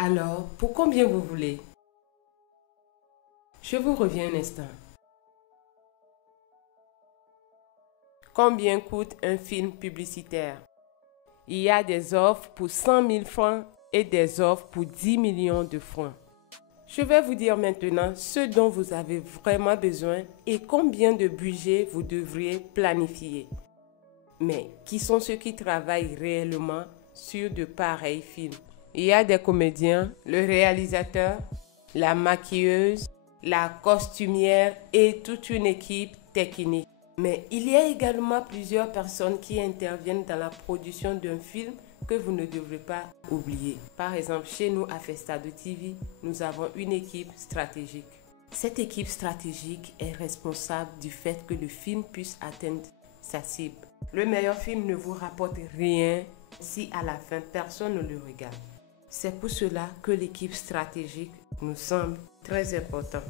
Alors, pour combien vous voulez? Je vous reviens un instant. Combien coûte un film publicitaire? Il y a des offres pour 100 000 francs et des offres pour 10 millions de francs. Je vais vous dire maintenant ce dont vous avez vraiment besoin et combien de budget vous devriez planifier. Mais qui sont ceux qui travaillent réellement sur de pareils films? Il y a des comédiens, le réalisateur, la maquilleuse, la costumière et toute une équipe technique. Mais il y a également plusieurs personnes qui interviennent dans la production d'un film que vous ne devrez pas oublier. Par exemple, chez nous à Festado TV, nous avons une équipe stratégique. Cette équipe stratégique est responsable du fait que le film puisse atteindre sa cible. Le meilleur film ne vous rapporte rien si à la fin personne ne le regarde. C'est pour cela que l'équipe stratégique nous semble très importante.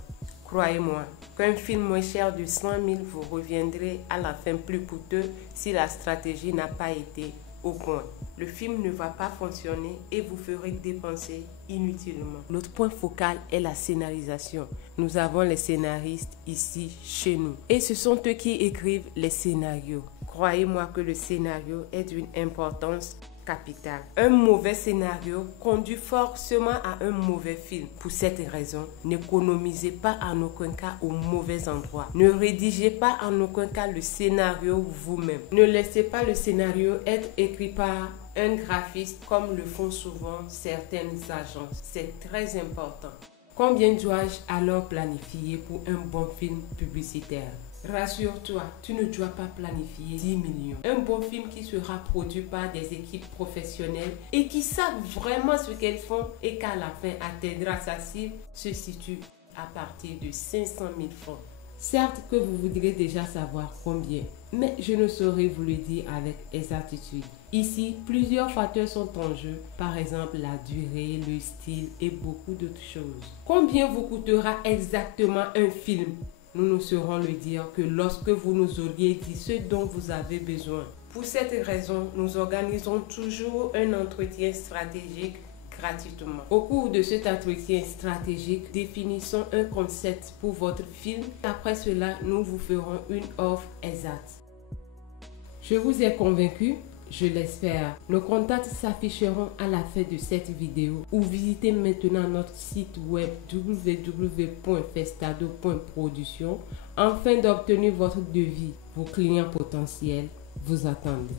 Croyez-moi, qu'un film moins cher de 100 000 vous reviendrait à la fin plus coûteux si la stratégie n'a pas été au point. Le film ne va pas fonctionner et vous ferez dépenser inutilement. Notre point focal est la scénarisation. Nous avons les scénaristes ici chez nous et ce sont eux qui écrivent les scénarios. Croyez-moi que le scénario est d'une importance capitale. Un mauvais scénario conduit forcément à un mauvais film. Pour cette raison, n'économisez pas en aucun cas au mauvais endroit. Ne rédigez pas en aucun cas le scénario vous-même. Ne laissez pas le scénario être écrit par un graphiste comme le font souvent certaines agences. C'est très important. Combien dois-je alors planifier pour un bon film publicitaire? Rassure-toi, tu ne dois pas planifier 10 millions. Un bon film qui sera produit par des équipes professionnelles et qui savent vraiment ce qu'elles font et qu'à la fin atteindra sa cible se situe à partir de 500 000 francs. Certes que vous voudrez déjà savoir combien, mais je ne saurais vous le dire avec exactitude. Ici, plusieurs facteurs sont en jeu, par exemple la durée, le style et beaucoup d'autres choses. Combien vous coûtera exactement un film? Nous ne saurons le dire que lorsque vous nous auriez dit ce dont vous avez besoin. Pour cette raison, nous organisons toujours un entretien stratégique gratuitement. Au cours de cet entretien stratégique, définissons un concept pour votre film. Après cela, nous vous ferons une offre exacte. Je vous ai convaincu? Je l'espère. Nos contacts s'afficheront à la fin de cette vidéo ou visitez maintenant notre site web www.festado.production afin d'obtenir votre devis. Vos clients potentiels vous attendent.